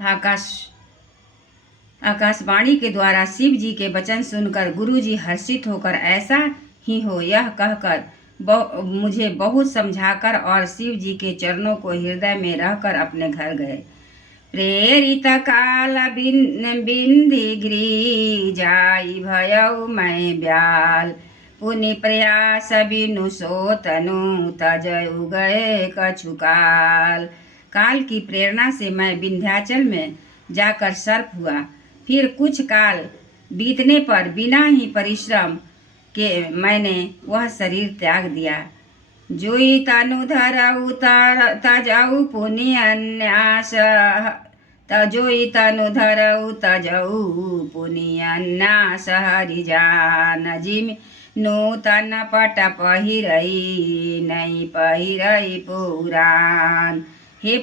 आकाश आकाशवाणी के द्वारा शिव जी के वचन सुनकर गुरु जी हर्षित होकर ऐसा ही हो यह कहकर मुझे बहुत समझाकर और शिव जी के चरणों को हृदय में रहकर अपने घर गए। प्रेरित काल बिंदी गिरी जाई भयऊ मैं ब्याल, पुनि प्रयास बिनु सो तनु तजऊ गए कछुकाल। काल की प्रेरणा से मैं विंध्याचल में जाकर सर्प हुआ। फिर कुछ काल बीतने पर बिना ही परिश्रम के मैंने वह शरीर त्याग दिया। जोई तनु धरऊ तजऊ पुनि अन्यास, जोई तनु धरऊ तजऊ पुनि अन्यास हरिजान। जिम नूतन पट पहिरई नहीं पहिरई पुराण। हे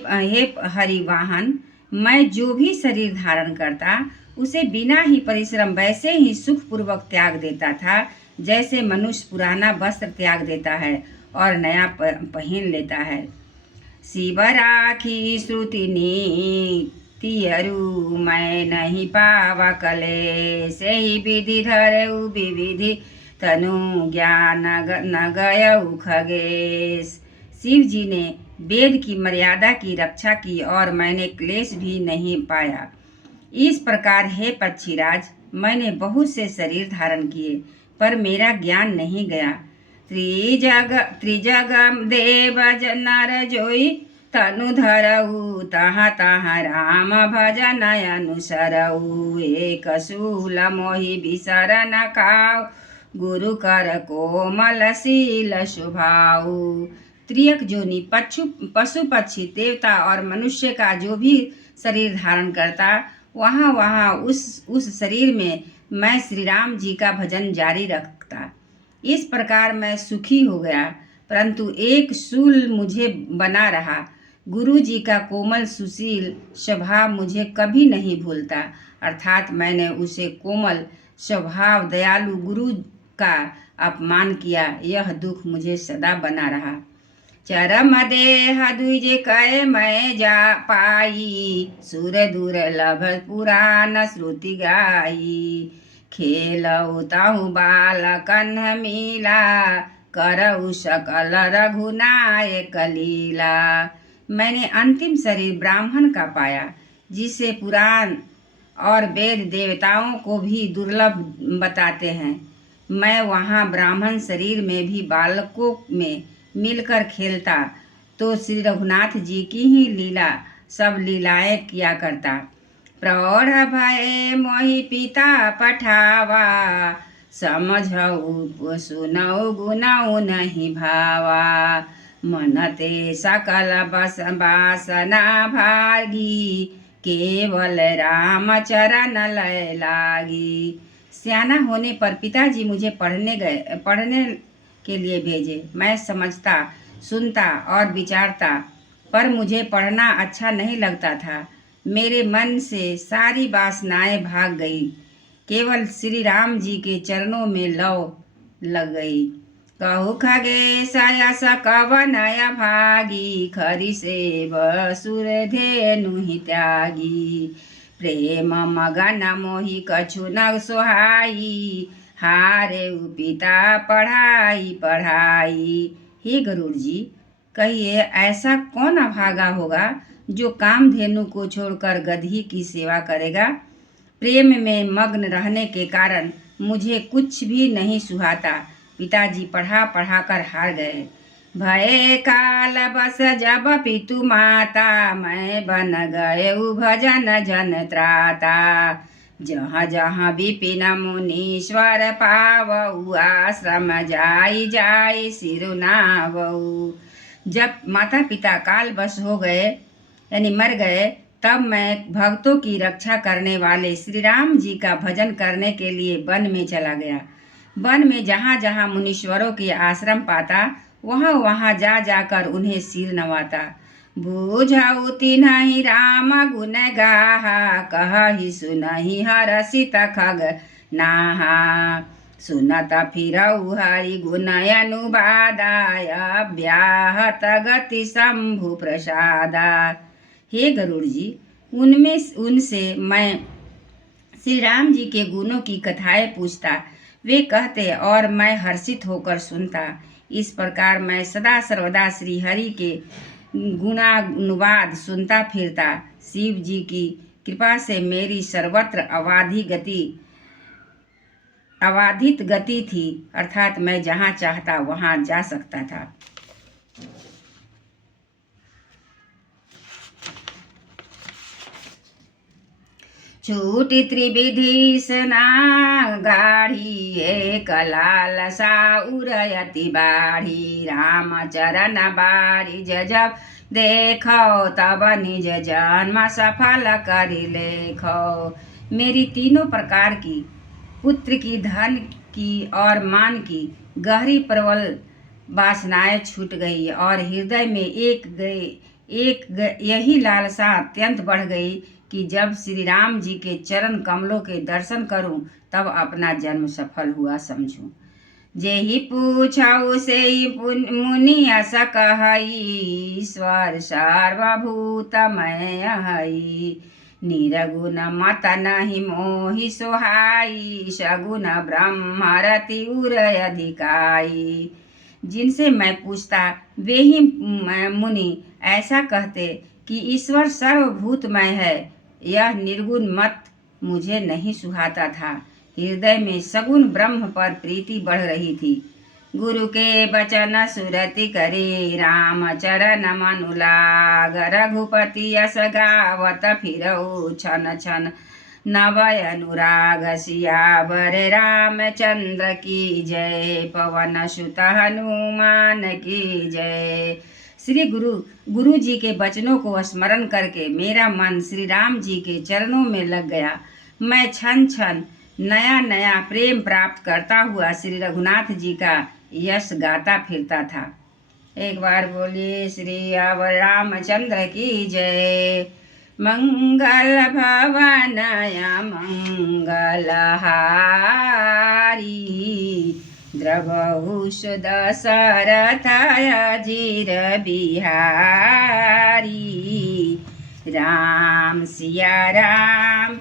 हरिवाहन, मैं जो भी शरीर धारण करता उसे बिना ही परिश्रम वैसे ही सुखपूर्वक त्याग देता था जैसे मनुष्य पुराना वस्त्र त्याग देता है और नया पहन लेता है। शिव राखी श्रुति नीतियरु मैं नहीं पावा कले, से ही विधि धरऊ विविधि तनु ज्ञान न गयऊ खगेश। शिव जी ने वेद की मर्यादा की रक्षा की और मैंने क्लेश भी नहीं पाया। इस प्रकार हे पक्षीराज, मैंने बहुत से शरीर धारण किए पर मेरा ज्ञान नहीं गया। त्रिजग देव नर जोई तनु धरऊ, तहाँ तहाँ राम भजन अनुसरऊ। एक शूल मोहि बिसर न खाऊ, गुरु कर कोमल शील शुभाऊ। त्रियक जोनि पशु पक्षी देवता और मनुष्य का जो भी शरीर धारण करता वहाँ वहाँ उस शरीर में मैं श्री राम जी का भजन जारी रखता। इस प्रकार मैं सुखी हो गया, परंतु एक शूल मुझे बना रहा। गुरु जी का कोमल सुशील स्वभाव मुझे कभी नहीं भूलता, अर्थात मैंने उसे कोमल स्वभाव दयालु गुरु का अपमान किया, यह दुख मुझे सदा बना रहा। चरम देह द्विज कय मैं जा पाई, सुर दुर्लभ पुराण श्रुति गाई। खेलऊ ताहु बाल कन्ह मीला, करऊ सकल रघुनायक लीला। मैंने अंतिम शरीर ब्राह्मण का पाया, जिसे पुराण और वेद देवताओं को भी दुर्लभ बताते हैं। मैं वहाँ ब्राह्मण शरीर में भी बालकों में मिलकर खेलता तो श्री रघुनाथ जी की ही लीला सब लीलाएं किया करता। प्रौढ़ भय मोहि पिता पठावा, समझऊ सुनऊ गुनऊ नहीं भावा। मनते सकल बस बासना भागी, केवल राम चरण लय लागी। सियाना होने पर पिताजी मुझे पढ़ने के लिए भेजे। मैं समझता, सुनता और विचारता, पर मुझे पढ़ना अच्छा नहीं लगता था। मेरे मन से सारी वासनाएं भाग गई, केवल श्री राम जी के चरणों में लग गई। कहु खगेश यस कवनय भागी, खरी से बसुर धेनु ही त्यागी। प्रेम मगन मोहि कछु न सोहाई, हारे पिता पढ़ाई। हे गरुड़ जी, कहिए ऐसा कौन अभागा होगा जो कामधेनु को छोड़कर गधी की सेवा करेगा। प्रेम में मग्न रहने के कारण मुझे कुछ भी नहीं सुहाता। पिताजी पढ़ा कर हार गए। भय काल बस जब पितु माता, मैं बन गए भजन जन त्राता। जहाँ जहाँ विपिन मुनीश्वर पावऊ, आश्रम जाई सिरुनावऊ। जब माता पिता काल बस हो गए यानी मर गए, तब मैं भक्तों की रक्षा करने वाले श्री राम जी का भजन करने के लिए वन में चला गया। वन में जहाँ जहाँ मुनीश्वरों के आश्रम पाता वहाँ वहाँ जाकर उन्हें सिर नवाता। बूझऊ तिन्हि राम गुण गाहा, कहहि सुनहि हरषित खग नाहा। सुनत फिरऊ हरि गुण अनुवादाय, व्याहत गति शंभु प्रसादा। हे गरुड़ जी, उनमें उनसे मैं श्री राम जी के गुणों की कथाएं पूछता। वे कहते और मैं हर्षित होकर सुनता। इस प्रकार मैं सदा सर्वदा श्री हरि के गुणानुवाद सुनता फिरता। शिव जी की कृपा से मेरी सर्वत्र अबाधित गति थी, अर्थात मैं जहाँ चाहता वहाँ जा सकता था। छूटी त्रिविधि स्ना गाढ़ी एक लालसा उरयति बाढ़ी। राम चरण बारिज जब देखो तब निज जन्म सफल करि लेखो। मेरी तीनों प्रकार की, पुत्र की, धन की और मान की गहरी प्रबल वासनाएं छूट गई और हृदय में यही लालसा अत्यंत बढ़ गई कि जब श्री राम जी के चरण कमलों के दर्शन करूं तब अपना जन्म सफल हुआ समझूं। जेहि पूछऊ से मुनि अस कहई, ईश्वर सर्वभूतमय हई। निरगुण मत नहीं मोहि सोहाई, सगुण ब्रह्म रति उर अधिकाई। जिनसे मैं पूछता वे ही मुनि ऐसा कहते कि ईश्वर सर्वभूतमय है। यह निर्गुण मत मुझे नहीं सुहाता था। हृदय में सगुण ब्रह्म पर प्रीति बढ़ रही थी। गुरु के बचन सुरति करे, राम चरण मनु लाग। रघुपति यस गावत फिरऊ, छन छन नवय अनुराग। सियावर रामचंद्र की जय, पवन सुत हनुमान की जय। श्री गुरु जी के वचनों को स्मरण करके मेरा मन श्री राम जी के चरणों में लग गया। मैं क्षण क्षण नया नया प्रेम प्राप्त करता हुआ श्री रघुनाथ जी का यश गाता फिरता था। एक बार बोलिए श्री अवर रामचंद्र की जय। मंगल भवनया मंगलहारी, द्रवहु दशरथ अजिर बिहारी। राम सिया राम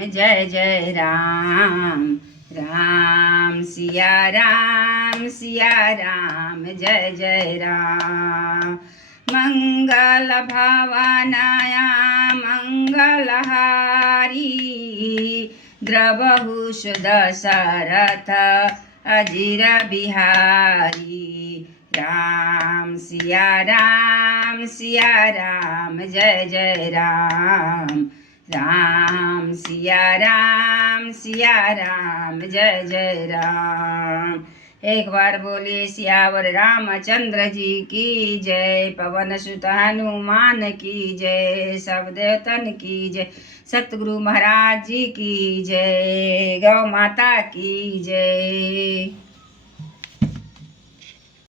जय जय राम। राम सिया राम जय जय राम। मंगल भवनया मंगलहारी, द्रवहु दशरथ अजिर बिहारी। राम सिया राम जय जय राम। राम सिया राम जय जय राम। एक बार बोले सियावर रामचंद्र जी की जय। पवन सुत हनुमान की जय। सब देवतन की जय। सतगुरु महाराज जी की जय। गौ माता की जय।